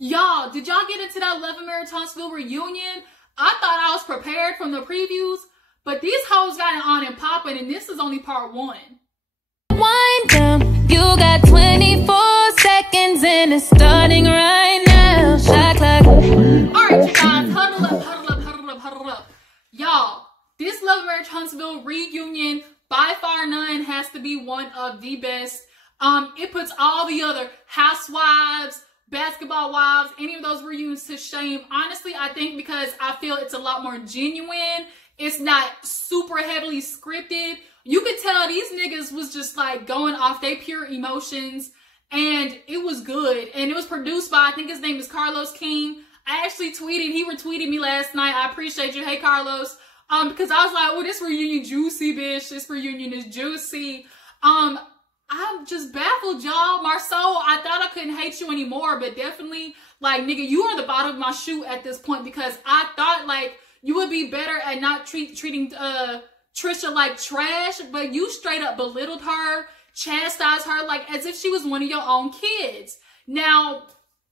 Y'all, did y'all get into that Love and Marriage Huntsville reunion? I thought I was prepared from the previews, but these hoes got it on and popping, and this is only part one. Wind down, you got 24 seconds and it's starting right now. Shot clock. Alright, you guys, huddle up, huddle up, huddle up, huddle up. Y'all, this Love and Marriage Huntsville reunion, by far none, has to be one of the best. It puts all the other housewives, basketball wives, any of those reunions to shame. Honestly, I think because I feel it's a lot more genuine. It's not super heavily scripted. You could tell these niggas was just like going off their pure emotions, and it was good. And it was produced by, I think his name is Carlos King. I actually tweeted, he retweeted me last night. I appreciate you. Hey, Carlos. Because I was like, oh, this reunion juicy, bitch. This reunion is juicy. I'm just baffled, y'all. Marsaue, I thought I couldn't hate you anymore, but definitely, like, nigga, you are the bottom of my shoe at this point, because I thought, like, you would be better at not treating Tisha like trash, but you straight up belittled her, chastised her, like, as if she was one of your own kids. Now,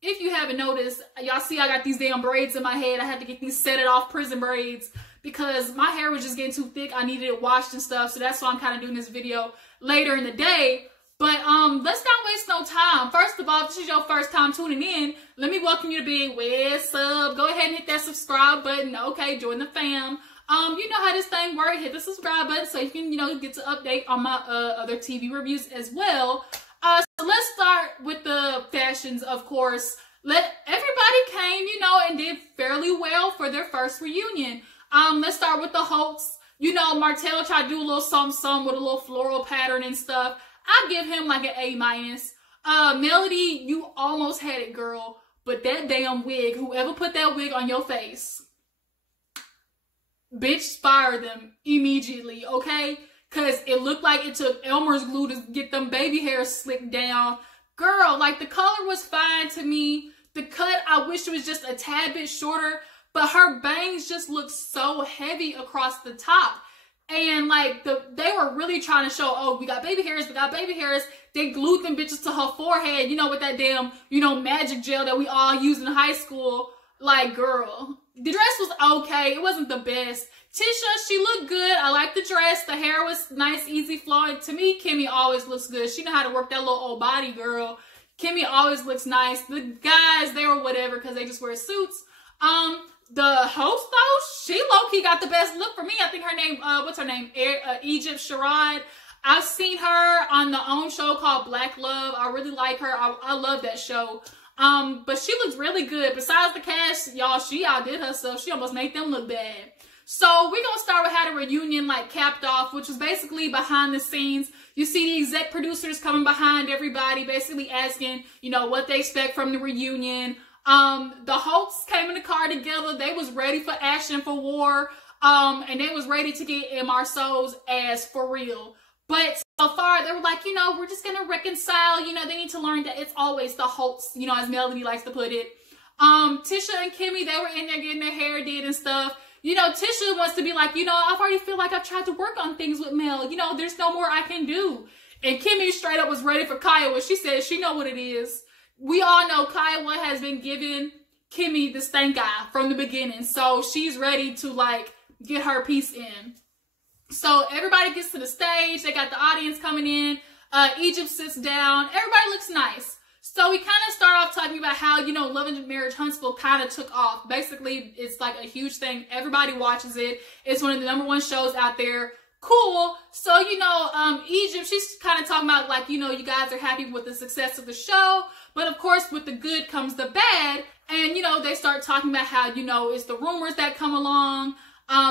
if you haven't noticed, y'all see I got these damn braids in my head. I had to get these set it off prison braids because my hair was just getting too thick. I needed it washed and stuff, so that's why I'm kind of doing this video later in the day. But let's not waste no time. First of all, if this is your first time tuning in, let me welcome you to Big West Sub. Go ahead and hit that subscribe button. Okay, join the fam. You know how this thing works. Hit the subscribe button so you can, you know, get to update on my other TV reviews as well. So let's start with the fashions, of course. Everybody came, you know, and did fairly well for their first reunion. Let's start with the Holtz. You know, Martell tried to do a little something with a little floral pattern and stuff. I give him like an A-. Melody, you almost had it, girl. But that damn wig, whoever put that wig on your face, bitch, fire them immediately, okay? Because it looked like it took Elmer's glue to get them baby hairs slicked down. Girl, like, the color was fine to me. The cut, I wish it was just a tad bit shorter. But her bangs just looked so heavy across the top. And, like, they were really trying to show, oh, we got baby hairs, we got baby hairs. They glued them bitches to her forehead, you know, with that damn, you know, magic gel that we all used in high school. Like, girl, the dress was okay. It wasn't the best. Tisha, she looked good. I liked the dress. The hair was nice, easy flowing. To me, Kimmy always looks good. She know how to work that little old body, girl. Kimmy always looks nice. The guys, they were whatever because they just wear suits. The host, though, she low-key got the best look for me. I think her name, what's her name? Egypt Sherrod. I've seen her on the own show called Black Love. I really like her. I love that show. But she looks really good. Besides the cast, y'all, she outdid herself. She almost made them look bad. So we're going to start with how the reunion, like, capped off, which was basically behind the scenes. You see the exec producers coming behind everybody, basically asking, you know, what they expect from the reunion. The Holtz came in the car together. They was ready for action, for war. And they was ready to get in Marsaue's ass for real. But so far, they were like, you know, we're just going to reconcile. You know, they need to learn that it's always the Holtz, you know, as Melody likes to put it. Tisha and Kimmy, they were in there getting their hair did and stuff. You know, Tisha wants to be like, you know, I already feel like I've tried to work on things with Mel. You know, there's no more I can do. And Kimmy straight up was ready for Kiowa. She said she know what it is. We all know Kiowa has been giving Kimmy the stank eye from the beginning. So she's ready to, like, get her piece in. So everybody gets to the stage. They got the audience coming in. Egypt sits down. Everybody looks nice. So we kind of start off talking about how, you know, Love and Marriage Huntsville kind of took off. Basically, it's like a huge thing. Everybody watches it. It's one of the #1 shows out there. Cool. So, you know, Egypt, she's kind of talking about, like, you know, you guys are happy with the success of the show. But, of course, with the good comes the bad. And, you know, they start talking about how, you know, it's the rumors that come along.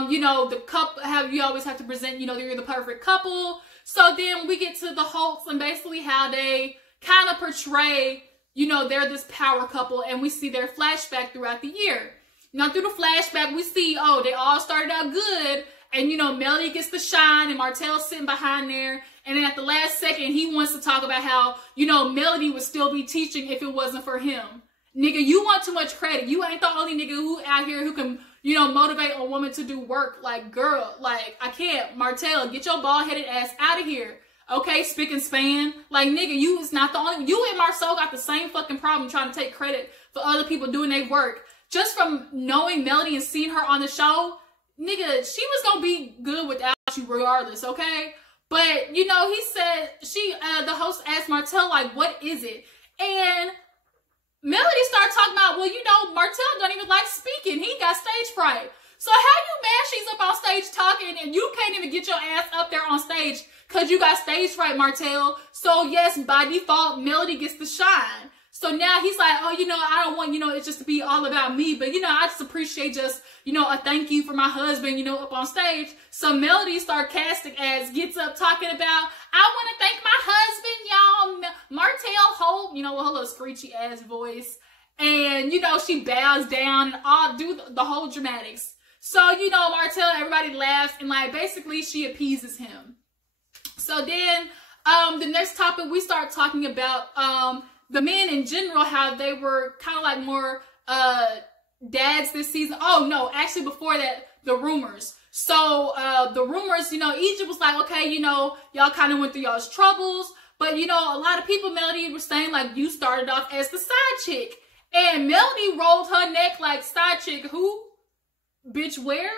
You know, the couple, how you always have to present, you know, they're the perfect couple. So then we get to the Holtz and basically how they kind of portray, you know, they're this power couple, and we see their flashback throughout the year. Now, through the flashback, we see, oh, they all started out good, and, you know, Melody gets the shine, and Martell's sitting behind there, and then at the last second, he wants to talk about how, you know, Melody would still be teaching if it wasn't for him. Nigga, you want too much credit. You ain't the only nigga who out here who can, you know, motivate a woman to do work. Like, girl, like, I can't. Martell, get your bald-headed ass out of here. Okay, spick and span. Like, nigga, you is not the only, you and Marsaue got the same fucking problem trying to take credit for other people doing their work. Just from knowing Melody and seeing her on the show, nigga, she was gonna be good without you regardless, okay? But, you know, he said, the host asked Martell, like, what is it? And Melody started talking about, well, you know, Martell don't even like speaking. He got stage fright. So how you mad she's up on stage talking and you can't even get your ass up there on stage because you got stage fright, Martell? So yes, by default, Melody gets to shine. So now he's like, oh, you know, I don't want, you know, it just to be all about me. But, you know, I just appreciate just, you know, a thank you for my husband, you know, up on stage. So Melody sarcastic ass gets up talking about, I want to thank my husband, y'all. Martell Holt, you know, with her little screechy ass voice. And, you know, she bows down and all do the whole dramatics. So, you know, Martell, everybody laughs and, like, basically she appeases him. So then the next topic, we start talking about the men in general, how they were kind of like more dads this season. Oh, no, actually before that, the rumors. So the rumors, you know, Egypt was like, okay, you know, y'all kind of went through y'all's troubles. But, you know, a lot of people, Melody, were saying, like, you started off as the side chick. And Melody rolled her neck like, side chick, who? Bitch, where?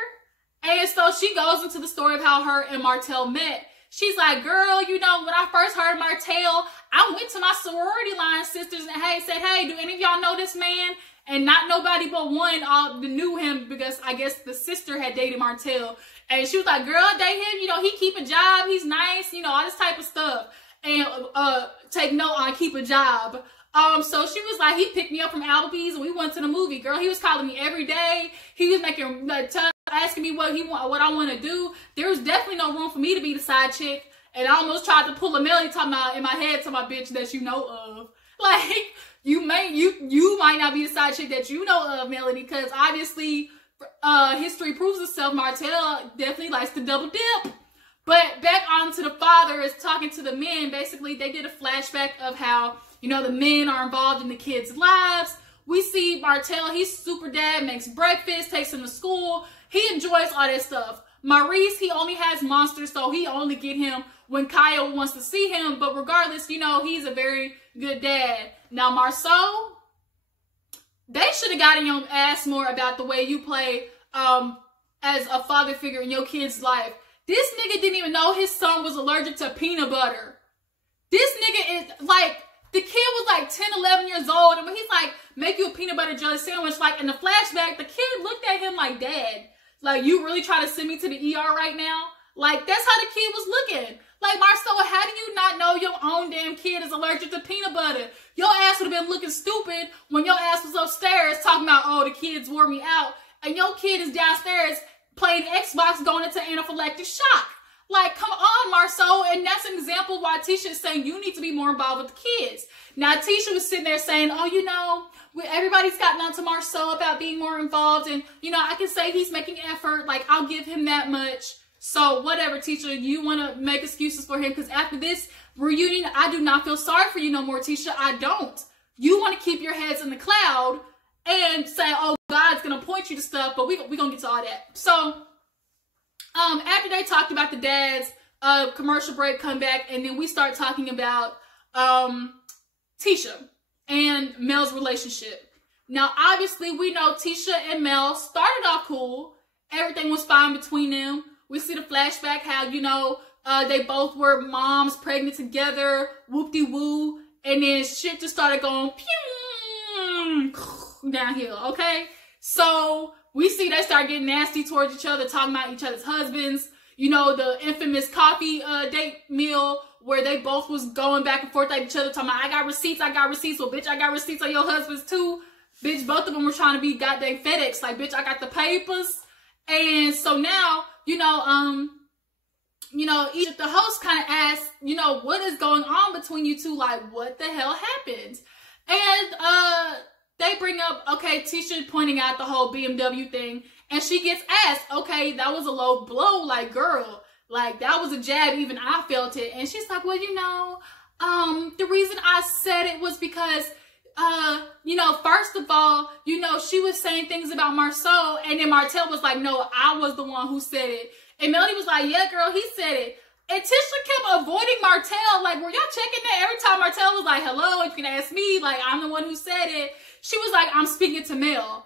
And so she goes into the story of how her and Martell met. She's like, girl, you know, when I first heard Martell, I went to my sorority line sisters and said, hey, do any of y'all know this man? And not nobody but one knew him because I guess the sister had dated Martell. And she was like, girl, date him. You know, he keep a job. He's nice. You know, all this type of stuff. And take note on keep a job. So she was like, he picked me up from Applebee's and we went to the movie. Girl, he was calling me every day. He was making, asking me what I want to do. There was definitely no room for me to be the side chick. And I almost tried to pull a Melody talking about in my head to my bitch that you know of. Like, you might not be the side chick that you know of, Melody, because obviously history proves itself. Martell definitely likes to double dip. But back on to the father is talking to the men. Basically, they did a flashback of how, you know, the men are involved in the kids' lives. We see Martell, he's super dad, makes breakfast, takes him to school. He enjoys all that stuff. Maurice, he only has monsters, so he only get him when Kyle wants to see him. But regardless, you know, he's a very good dad. Now, Marsaue, they should have gotten your ass more about the way you play as a father figure in your kid's life. This nigga didn't even know his son was allergic to peanut butter. This nigga is like, the kid was like 10, 11 years old, and when he's like, make you a peanut butter jelly sandwich, like in the flashback, the kid looked at him like, Dad, like, you really try to send me to the ER right now? Like, that's how the kid was looking. Like, Marsaue, how do you not know your own damn kid is allergic to peanut butter? Your ass would have been looking stupid when your ass was upstairs talking about, oh, the kids wore me out, and your kid is downstairs playing Xbox going into anaphylactic shock. Like, come on, Marsaue. And that's an example why Tisha is saying you need to be more involved with the kids. Now, Tisha was sitting there saying, oh, you know, everybody's gotten on to Marsaue about being more involved. And, you know, I can say he's making effort. Like, I'll give him that much. So, whatever, Tisha, you want to make excuses for him. Because after this reunion, I do not feel sorry for you no more, Tisha. I don't. You want to keep your heads in the cloud and say, oh, God's going to point you to stuff. But we're going to get to all that. So, after they talked about the dads, commercial break, come back, and then we start talking about Tisha and Mel's relationship. Now, obviously, we know Tisha and Mel started off cool. Everything was fine between them. We see the flashback how, you know, they both were moms pregnant together, whoop-de-woo, and then shit just started going pew downhill, okay? So we see they start getting nasty towards each other, talking about each other's husbands. You know, the infamous coffee date meal where they both was going back and forth at each other, talking about, I got receipts. Well, bitch, I got receipts on your husbands too. Bitch, both of them were trying to be goddamn FedEx. Like, bitch, I got the papers. And so now, you know, Egypt, the host kind of asked, you know, what is going on between you two? Like, what the hell happened? And they bring up, okay, Tisha pointing out the whole BMW thing, and she gets asked, okay, that was a low blow, like, girl, like, that was a jab, even I felt it. And she's like, well, you know, the reason I said it was because, you know, first of all, you know, she was saying things about Marsaue, and then Martell was like, no, I was the one who said it. And Melody was like, yeah, girl, he said it. And Tisha kept avoiding Martell. Like, were y'all checking that? Every time Martell was like, hello, you can ask me. Like, I'm the one who said it. She was like, I'm speaking to Mel.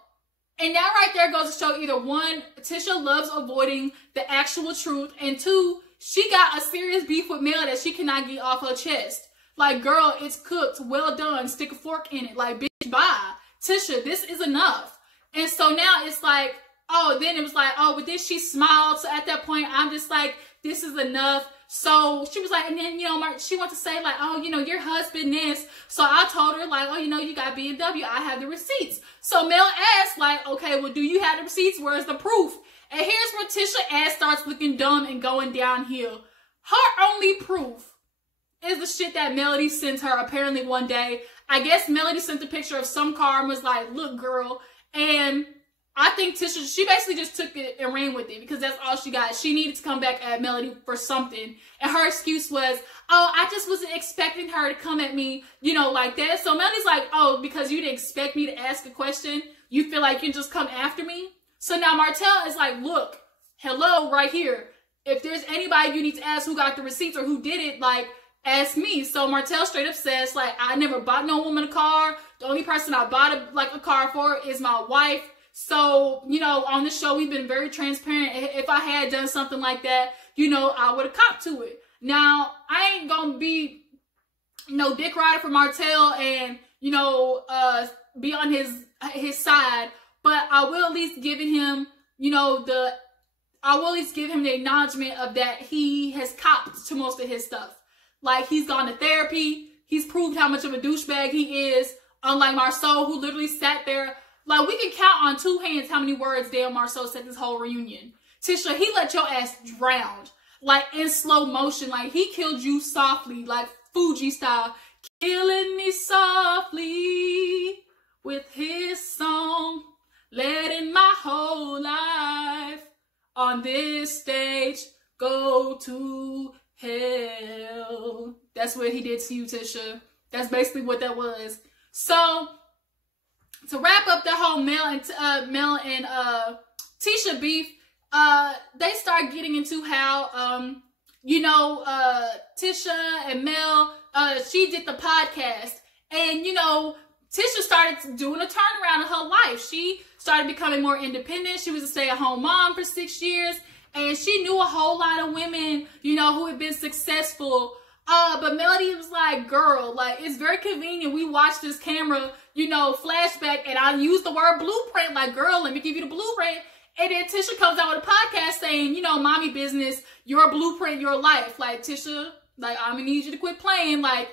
And that right there goes to show either one, Tisha loves avoiding the actual truth. And two, she got a serious beef with Mel that she cannot get off her chest. Like, girl, it's cooked. Well done. Stick a fork in it. Like, bitch, bye. Tisha, this is enough. And so now it's like, oh, then it was like, oh, but then she smiled. So at that point, I'm just like, this is enough. So she was like, and then, you know, she wanted to say like, oh, you know, your husband is. So I told her like, oh, you know, you got BMW. I have the receipts. So Mel asked like, okay, well, do you have the receipts? Where's the proof? And here's where Tisha ass starts looking dumb and going downhill. Her only proof is the shit that Melody sent her apparently one day. I guess Melody sent a picture of some car and was like, look, girl. And I think Tisha, she basically just took it and ran with it because that's all she got. She needed to come back at Melody for something. And her excuse was, oh, I just wasn't expecting her to come at me, you know, like that. So Melody's like, oh, because you didn't expect me to ask a question, you feel like you can just come after me? So now Martell is like, look, hello, right here. If there's anybody you need to ask who got the receipts or who did it, like, ask me. So Martell straight up says, like, I never bought no woman a car. The only person I bought a car for is my wife. So, you know, on the show, we've been very transparent. If I had done something like that, you know, I would have copped to it. Now, I ain't gonna be no dick rider for Martell and, you know, be on his side, but I will at least give him, you know, the acknowledgement of that he has copped to most of his stuff. Like, he's gone to therapy. He's proved how much of a douchebag he is. Unlike Marsaue, who literally sat there. Like, we can count on two hands how many words damn Marsaue said this whole reunion. Tisha, he let your ass drown. Like, in slow motion. Like, he killed you softly. Like, Fuji style. Killing me softly with his song. Letting my whole life on this stage go to hell. That's what he did to you, Tisha. That's basically what that was. So, to wrap up the whole Mel and Tisha beef, they start getting into how, you know, Tisha and Mel, she did the podcast. And, you know, Tisha started doing a turnaround in her life. She started becoming more independent. She was a stay-at-home mom for 6 years. And she knew a whole lot of women, you know, who had been successful. But Melody was like, girl, like, it's very convenient. We watch this camera, you know, flashback, and I use the word blueprint. Like, girl, let me give you the blueprint. And then Tisha comes out with a podcast saying, you know, mommy business, your blueprint, your life. Like, Tisha, like, I'm gonna need you to quit playing. Like,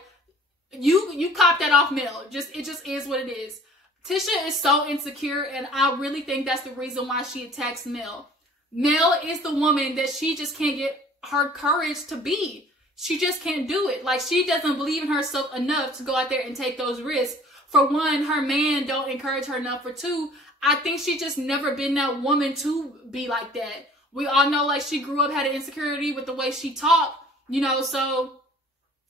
you cop that off Mel. It just is what it is. Tisha is so insecure, and I really think that's the reason why she attacks Mel. Mel is the woman that she just can't get her courage to be. She just can't do it. Like, she doesn't believe in herself enough to go out there and take those risks. For one, her man don't encourage her enough. For two, I think she just never been that woman to be like that. We all know, like, she grew up, had an insecurity with the way she talked, you know, so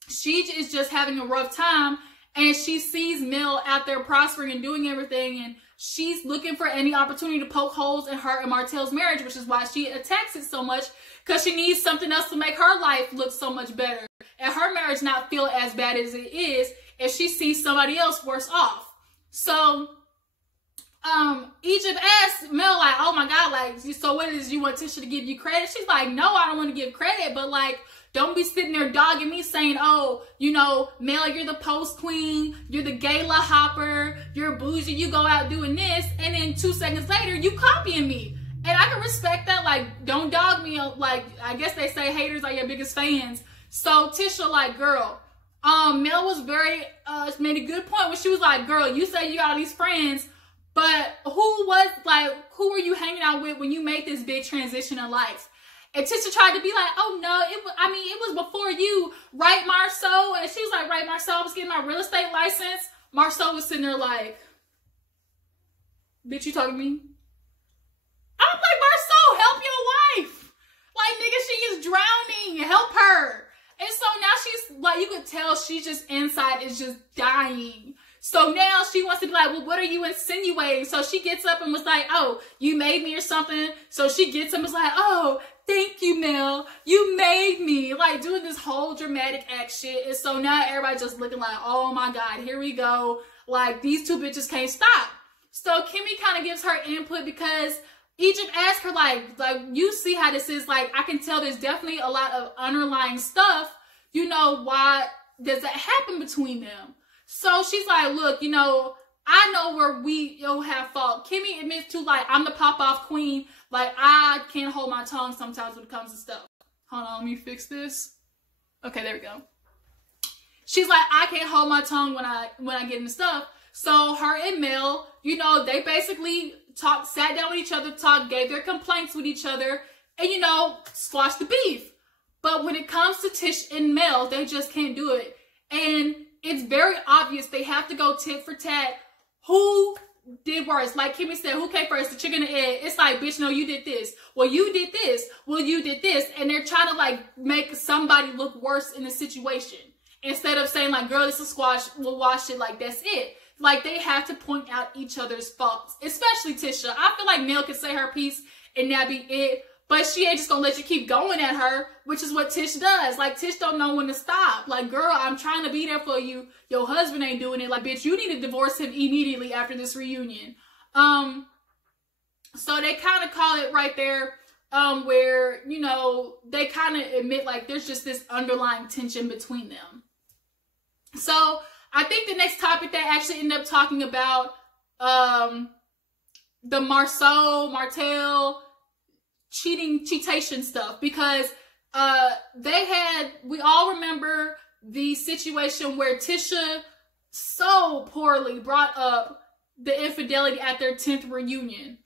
she is just having a rough time. And she sees Mel out there prospering and doing everything, and she's looking for any opportunity to poke holes in her and Martell's marriage, which is why she attacks it so much, because she needs something else to make her life look so much better and her marriage not feel as bad as it is if she sees somebody else worse off. So Egypt asked Mel, like, oh my God, like, so what is, you want Tisha to give you credit? She's like, no, I don't want to give credit, but like, don't be sitting there dogging me saying, oh, you know, Mel, you're the post queen, you're the gala hopper, you're bougie, you go out doing this, and then 2 seconds later, you copying me. And I can respect that. Like, don't dog me. Like, I guess they say haters are your biggest fans. So Tisha, like, girl, Mel was very, made a good point when she was like, girl, you say you got all these friends, but who were you hanging out with when you made this big transition in life? And Tisha tried to be like, oh no, it was before you, right, Marsaue? And she was like, right, Marsaue, I was getting my real estate license. Marsaue was sitting there like, bitch, you talking to me? I'm like, Marsaue, help your wife. Like, nigga, she is drowning. Help her. And so now she's like, you could tell she just inside is just dying. So now she wants to be like, well, what are you insinuating? So she gets up and was like, oh, you made me or something. So she gets up and was like, oh, thank you, Mel. You made me. Like, doing this whole dramatic act shit. And so now everybody just looking like, oh my God, here we go. Like, these two bitches can't stop. So Kimmy kind of gives her input because Egypt asked her, like, you see how this is. Like, I can tell there's definitely a lot of underlying stuff. You know, why does that happen between them? So she's like, look, you know, I know where we have fault. Kimmy admits to, like, I'm the pop-off queen. Like, I can't hold my tongue sometimes when it comes to stuff. Hold on, let me fix this. Okay, there we go. She's like, I can't hold my tongue when I get into stuff. So her and Mel, you know, they basically sat down with each other, gave their complaints with each other, and, you know, squashed the beef. But when it comes to Tish and Mel, they just can't do it. And it's very obvious they have to go tit for tat. Who did worse? Like Kimmy said, who came first, the chicken or the egg? It's like, bitch, no, you did this. Well, you did this. Well, you did this. And they're trying to, like, make somebody look worse in the situation. Instead of saying, like, girl, this is squash, we'll wash it, like, that's it. Like, they have to point out each other's faults. Especially Tisha. I feel like Mel could say her piece and that be it. But she ain't just gonna let you keep going at her, which is what Tish does. Like, Tish don't know when to stop. Like, girl, I'm trying to be there for you. Your husband ain't doing it. Like, bitch, you need to divorce him immediately after this reunion. So they kind of call it right there, where, you know, they kind of admit, like, there's just this underlying tension between them. So I think the next topic they actually end up talking about, the Martell, cheatation stuff, because we all remember the situation where Tisha so poorly brought up the infidelity at their 10th reunion.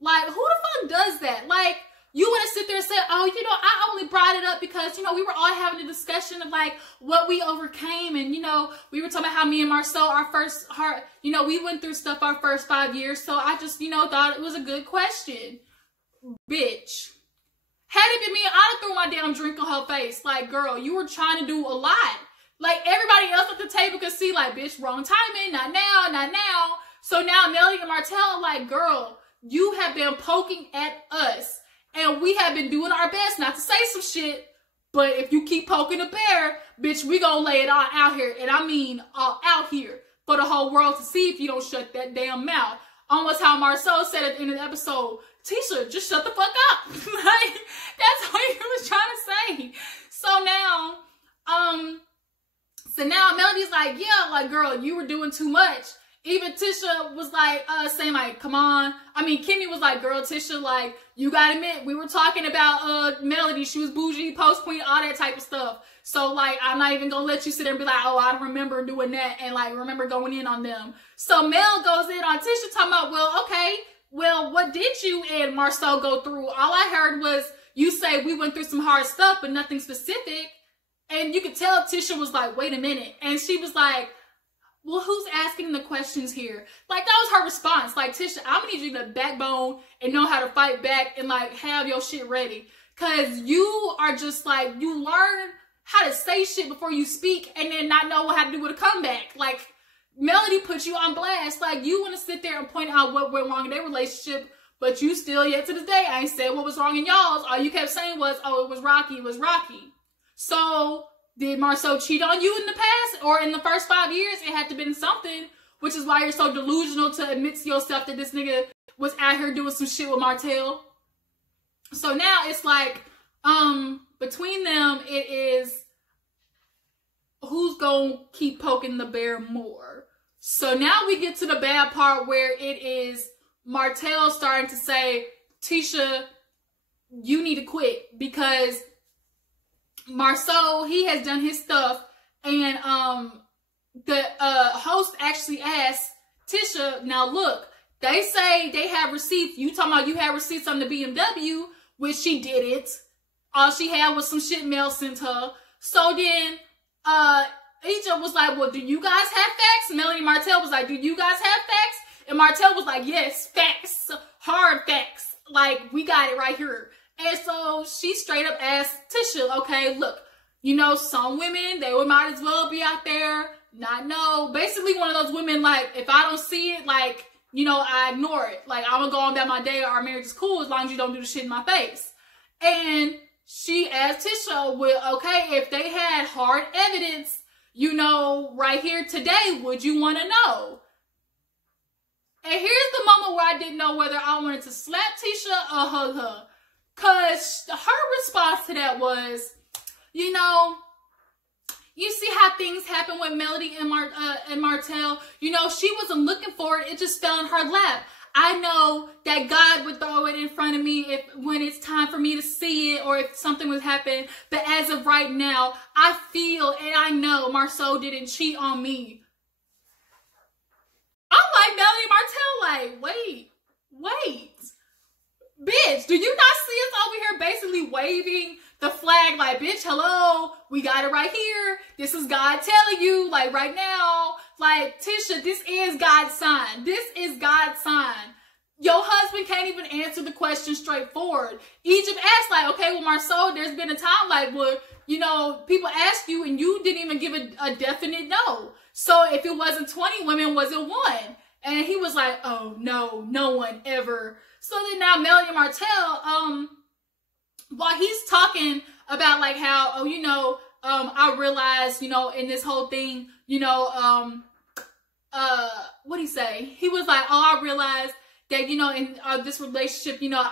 Like, who the fuck does that? Like, you want to sit there and say, oh, you know, I only brought it up because, you know, we were all having a discussion of, like, what we overcame. And, you know, we were talking about how me and Marsaue, you know, we went through stuff our first 5 years. So I just, you know, thought it was a good question. Bitch. Had it been me, I'd have threw my damn drink on her face. Like, girl, you were trying to do a lot. Like, everybody else at the table could see, like, bitch, wrong timing, not now, not now. So now Melody and Martell are like, girl, you have been poking at us. And we have been doing our best not to say some shit. But if you keep poking a bear, bitch, we gonna lay it all out here. And I mean, all out here for the whole world to see if you don't shut that damn mouth. Almost how Marsaue said at the end of the episode, Tisha, just shut the fuck up. Like, that's what he was trying to say. So now Melody's like, yeah, like, girl, you were doing too much. Even Tisha was like, saying like, come on. I mean, Kimmy was like, girl, Tisha, like, you gotta admit, we were talking about Melody. She was bougie, post queen, all that type of stuff. So, like, I'm not even gonna let you sit there and be like, oh, I don't remember doing that, and, like, remember going in on them. So Mel goes in on Tisha talking about, well, okay, well, what did you and Marsaue go through? All I heard was you say we went through some hard stuff, but nothing specific. And you could tell Tisha was like, wait a minute. And she was like, well, who's asking the questions here? Like, that was her response. Like, Tisha, I'm gonna need you to backbone and know how to fight back and, like, have your shit ready. Because you are just, like, you learn how to say shit before you speak and then not know how to do with a comeback. Like, Melody put you on blast. Like, you want to sit there and point out what went wrong in their relationship, but you still, yet to this day, I ain't said what was wrong in y'all's. All you kept saying was, oh, it was rocky, it was rocky. So, did Marsaue cheat on you in the past or in the first 5 years? It had to have been something, which is why you're so delusional to admit to yourself that this nigga was out here doing some shit with Martell. So now it's like, between them, it is who's gonna keep poking the bear more. So now we get to the bad part where it is Martell starting to say, Tisha, you need to quit, because Marsaue, he has done his stuff, and the host actually asked Tisha, now look, they say they have receipts. You talking about you had receipts on the BMW, which she didn't. All she had was some shit Mel sent her. So then Egypt was like, well, do you guys have facts? Melody Martell was like, do you guys have facts? And Martell was like, yes, facts, hard facts. Like, we got it right here. And so she straight up asked Tisha, okay, look, you know, some women, they might as well be out there not no. Basically one of those women, like, if I don't see it, like, you know, I ignore it. Like, I'm gonna go on about my day. Our marriage is cool as long as you don't do the shit in my face. And she asked Tisha, well, okay, if they had hard evidence, you know, right here today, would you want to know? And here's the moment where I didn't know whether I wanted to slap Tisha or hug her. Because her response to that was, you know, you see how things happen with Melody and Martell. You know, she wasn't looking for it. It just fell in her lap. I know that God would throw it in front of me when it's time for me to see it or if something was happening. But as of right now, I feel and I know Marsaue didn't cheat on me. I'm like, Melody Martell, like, wait. Bitch, do you not see us over here basically waving the flag like, bitch, hello, we got it right here. This is God telling you, like, right now. Like, Tisha, this is God's sign. This is God's sign. Your husband can't even answer the question straightforward. Egypt asked, like, okay, well, Marsaue, there's been a time, like, well, you know, people ask you and you didn't even give a definite no. So if it wasn't 20 women, was it one? And he was like, oh, no, no one ever. So then now Melody and Martell, while he's talking about, like, how, oh, you know, I realized, you know, in this whole thing, you know, what'd he say? He was like, oh, I realized that, you know, in this relationship, you know,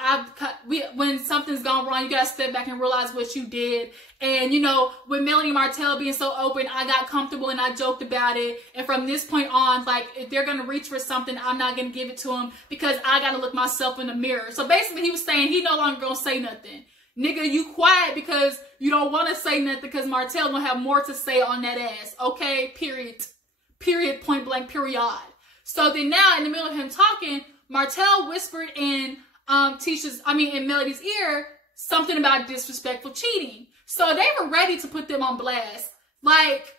when something's gone wrong, you gotta step back and realize what you did. And, you know, with Melody and Martell being so open, I got comfortable and I joked about it. And from this point on, like, if they're gonna reach for something, I'm not gonna give it to them because I gotta look myself in the mirror. So basically he was saying he no longer gonna say nothing. Nigga, you quiet because you don't want to say nothing because Martell gonna have more to say on that ass. Okay, period. Period, point blank, period. So then now in the middle of him talking, Martell whispered in in Melody's ear something about disrespectful cheating. So they were ready to put them on blast. Like,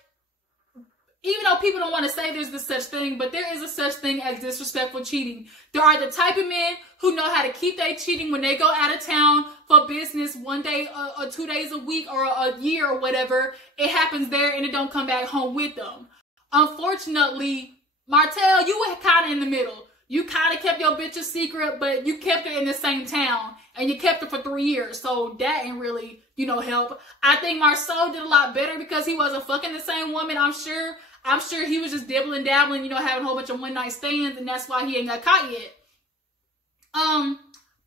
even though people don't want to say there's this such thing, but there is a such thing as disrespectful cheating. There are the type of men who know how to keep their cheating when they go out of town for business 1 day or 2 days a week or a year or whatever. It happens there and it don't come back home with them. Unfortunately, Martell, you were kind of in the middle. You kind of kept your bitch a secret, but you kept her in the same town. And you kept her for 3 years. So that ain't really, you know, help. I think Marsaue did a lot better because he wasn't fucking the same woman, I'm sure. I'm sure he was just dibbling dabbling, you know, having a whole bunch of one-night stands, and that's why he ain't got caught yet.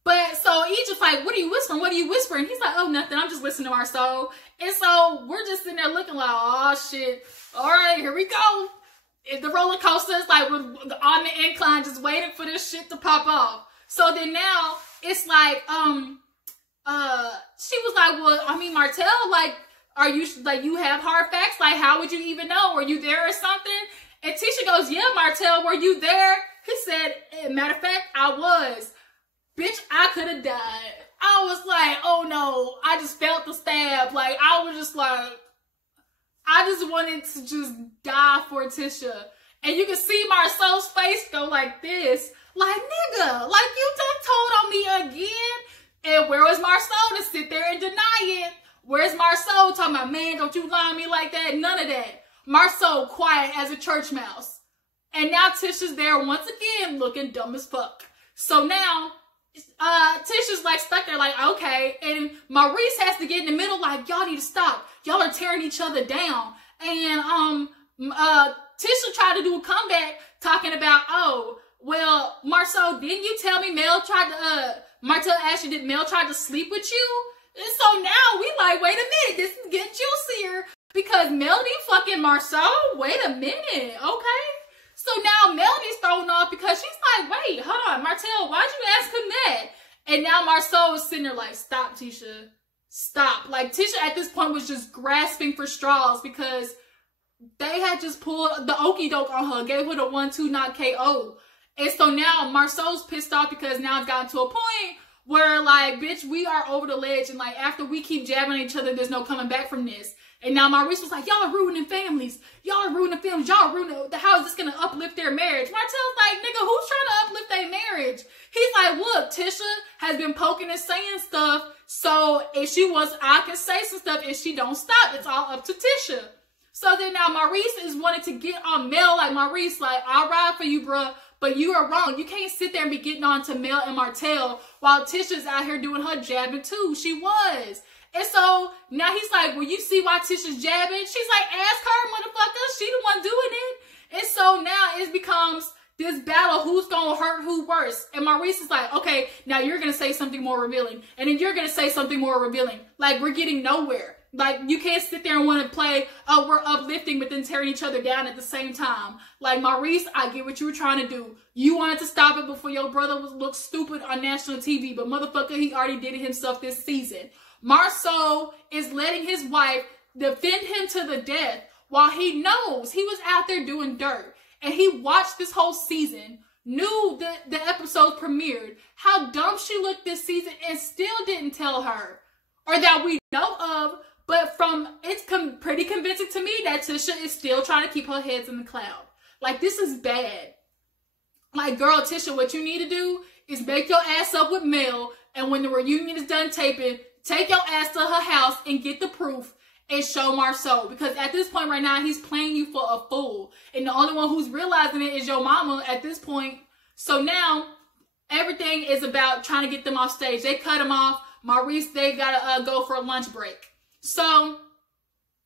But so Egypt's like, what are you whispering? What are you whispering? He's like, oh, nothing. I'm just listening to Marsaue. And so we're just sitting there looking like, oh, shit. All right, here we go. The roller coaster is like, we're on the incline, just waiting for this shit to pop off. So then now it's like, she was like, well, I mean, Martell, like, are you, like, you have hard facts? Like, how would you even know? Were you there or something? And Tisha goes, yeah, Martell, were you there? He said, matter of fact, I was. Bitch, I could have died. I was like, oh no, I just felt the stab. Like, I was just like, I just wanted to just die for Tisha. And you can see Marsaue's face go like this. Like, nigga, like, you done told on me again. And where was Marsaue to sit there and deny it? Where's Marsaue talking about, man, don't you lie on me like that? None of that. Marsaue quiet as a church mouse. And now Tisha's there once again looking dumb as fuck. So now, Tisha's like stuck there like, okay. And Maurice has to get in the middle like, y'all need to stop. Y'all are tearing each other down. And Tisha tried to do a comeback talking about, oh, well, Marsaue, didn't you tell me Mel tried to, Martell asked you, did Mel try to sleep with you? And so now we like, wait a minute, this is getting juicier because Melody fucking Marsaue? Wait a minute, okay? So now Melody's thrown off because she's like, wait, hold on, Martell, why'd you ask him that? And now Marsaue is sitting there like, stop, Tisha, stop. Like, Tisha at this point was just grasping for straws because they had just pulled the okie doke on her, gave her the 1-2 knock KO. And so now Marsaue's pissed off because now it's gotten to a point where, like, bitch, we are over the ledge. And, like, after we keep jabbing at each other, there's no coming back from this. And now Maurice was like, y'all are ruining families. Y'all are ruining families. Y'all are ruining, how is this going to uplift their marriage? Martell's like, nigga, who's trying to uplift their marriage? He's like, look, Tisha has been poking and saying stuff. So if she wants, I can say some stuff. If she don't stop, it's all up to Tisha. So then now Maurice is wanting to get on Mel, like, Maurice, like, I'll ride for you, bruh, but you are wrong. You can't sit there and be getting on to Mel and Martell while Tisha's out here doing her jabbing too. She was. And so now he's like, well, you see why Tisha's jabbing? She's like, ask her, motherfucker. She the one doing it. And so now it becomes this battle, who's gonna hurt who worse. And Maurice is like, okay, now you're gonna say something more revealing. And then you're gonna say something more revealing. Like, we're getting nowhere. Like, you can't sit there and want to play, oh, we're uplifting, but then tearing each other down at the same time. Like, Maurice, I get what you were trying to do. You wanted to stop it before your brother looked stupid on national TV, but motherfucker, he already did it himself this season. Marsaue is letting his wife defend him to the death while he knows he was out there doing dirt. And he watched this whole season, knew that the episode premiered, how dumb she looked this season, and still didn't tell her. Or that we know of. But it's pretty convincing to me that Tisha is still trying to keep her heads in the cloud. Like, this is bad. Like, girl, Tisha, what you need to do is make your ass up with Mel. And when the reunion is done taping, take your ass to her house and get the proof and show Marsaue. Because at this point right now, he's playing you for a fool. And the only one who's realizing it is your mama at this point. So now, everything is about trying to get them off stage. They cut him off. Maurice, they gotta go for a lunch break. So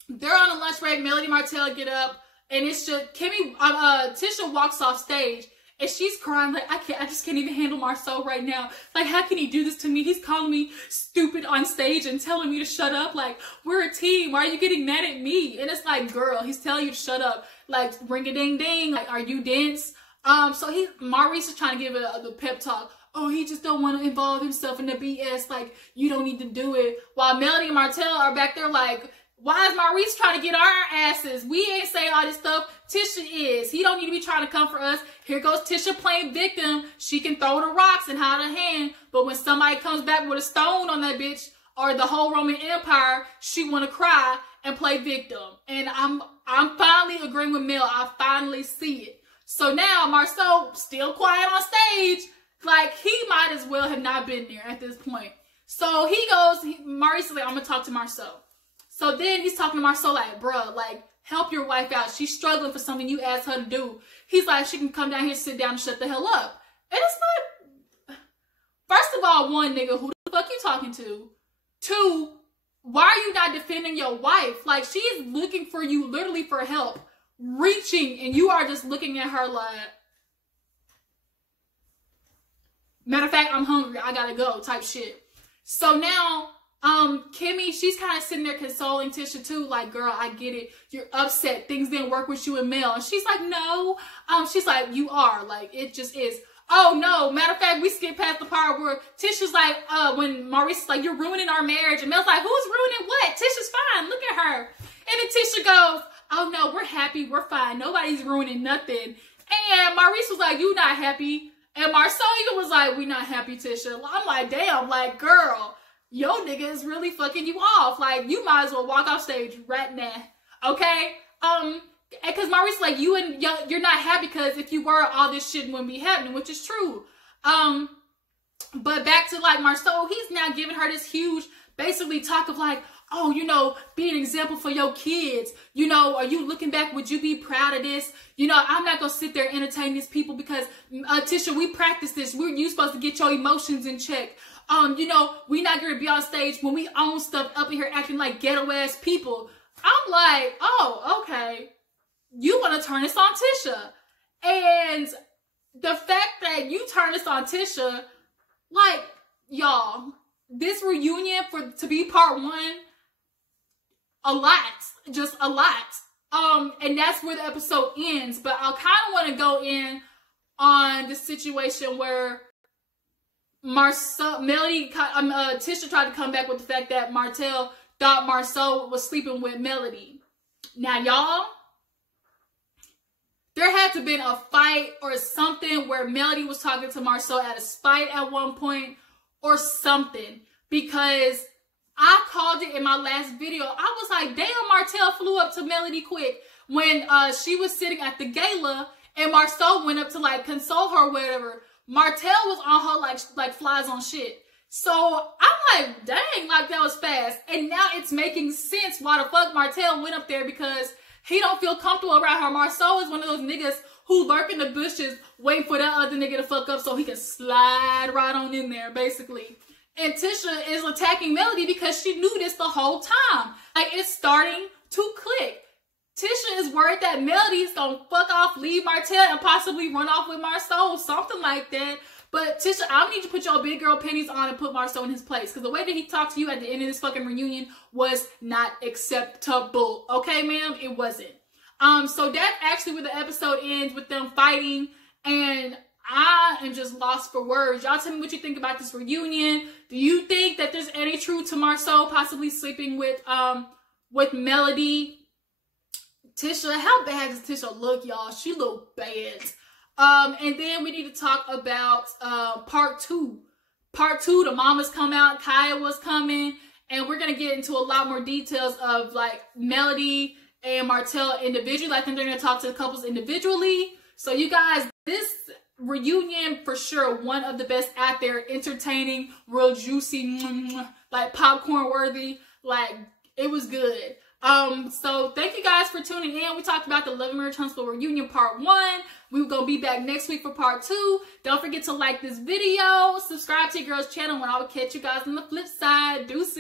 they're on a lunch break. Melody, Martell get up, and it's just Tisha walks off stage, and she's crying like, I just can't even handle Marsaue right now. Like, how can he do this to me? He's calling me stupid on stage and telling me to shut up. Like, we're a team. Why are you getting mad at me? And it's like, girl, he's telling you to shut up. Like, ring a ding ding. Like, are you dense? So Maurice is trying to give it the pep talk. Oh, he just don't want to involve himself in the BS. Like, you don't need to do it. While Melody and Martell are back there like, why is Maurice trying to get our asses? We ain't saying all this stuff. Tisha is. He don't need to be trying to come for us. Here goes Tisha playing victim. She can throw the rocks and hide her hand. But when somebody comes back with a stone on that bitch, or the whole Roman Empire, she want to cry and play victim. And I'm finally agreeing with Mel. I finally see it. So now Marsaue still quiet on stage. Like, he might as well have not been there at this point. So he goes, Maurice is like, I'm going to talk to Marsaue. So then he's talking to Marsaue like, bruh, like, help your wife out. She's struggling for something you asked her to do. He's like, she can come down here, sit down, and shut the hell up. And it's like, first of all, one, nigga, who the fuck you talking to? Two, why are you not defending your wife? Like, she is looking for you literally for help, reaching, and you are just looking at her like, matter of fact, I'm hungry. I gotta go type shit. So now, Kimmy, she's kind of sitting there consoling Tisha too. Like, girl, I get it. You're upset. Things didn't work with you and Mel. And she's like, no. She's like, you are. Like, it just is. Oh, no. Matter of fact, we skipped past the part where Tisha's like, when Maurice is like, you're ruining our marriage. And Mel's like, who's ruining what? Tisha's fine. Look at her. And then Tisha goes, oh, no, we're happy. We're fine. Nobody's ruining nothing. And Maurice was like, you not happy. And Marsaue was like, we not happy, Tisha. I'm like, damn, like, girl, yo nigga is really fucking you off. Like, you might as well walk off stage right now. Okay? Because Maurice like, you're not happy because if you were, all this shit wouldn't be happening, which is true. But back to like Marsaue, he's now giving her this huge, basically talk of like, oh, you know, be an example for your kids. You know, are you looking back? Would you be proud of this? You know, I'm not going to sit there and entertain these people because, Tisha, we practice this. You supposed to get your emotions in check. You know, we not going to be on stage when we own stuff up in here acting like ghetto-ass people. I'm like, oh, okay. You want to turn this on Tisha. And the fact that you turn this on Tisha, like, y'all, this reunion to be part one, a lot, just a lot. And that's where the episode ends. But I kind of want to go in on the situation where Tisha tried to come back with the fact that Martell thought Marsaue was sleeping with Melody. Now, y'all, there had to have been a fight or something where Melody was talking to Marsaue out of spite at one point or something, because I called it in my last video. I was like, damn, Martell flew up to Melody quick when she was sitting at the gala and Marsaue went up to like console her or whatever. Martell was on her like flies on shit. So I'm like, dang, like that was fast. And now it's making sense why the fuck Martell went up there, because He don't feel comfortable around her. Marsaue is one of those niggas who lurk in the bushes, wait for that other nigga to fuck up so he can slide right on in there, basically. And Tisha is attacking Melody because she knew this the whole time. Like, it's starting to click. Tisha is worried that Melody's gonna fuck off, leave Martell, and possibly run off with Marsaue, something like that. But Tisha, I need you to put your big girl panties on and put Marsaue in his place. Because the way that he talked to you at the end of this fucking reunion was not acceptable. Okay, ma'am? It wasn't. So that's actually where the episode ends, with them fighting. And I am just lost for words. Y'all tell me what you think about this reunion. Do you think that there's any truth to Marsaue possibly sleeping with Melody? Tisha, how bad does Tisha look, y'all? She look bad. And then we need to talk about part 2. Part 2, the mamas come out, Kaya was coming, and we're gonna get into a lot more details of like Melody and Martell individually. I think they're gonna talk to the couples individually. So you guys, this reunion for sure, one of the best out there, entertaining, real juicy, like popcorn worthy. Like, it was good. So thank you guys for tuning in. We talked about the Love and Marriage Huntsville reunion part 1. We're gonna be back next week for part 2. Don't forget to like this video, subscribe to your girl's channel, and I will catch you guys on the flip side. Deuces.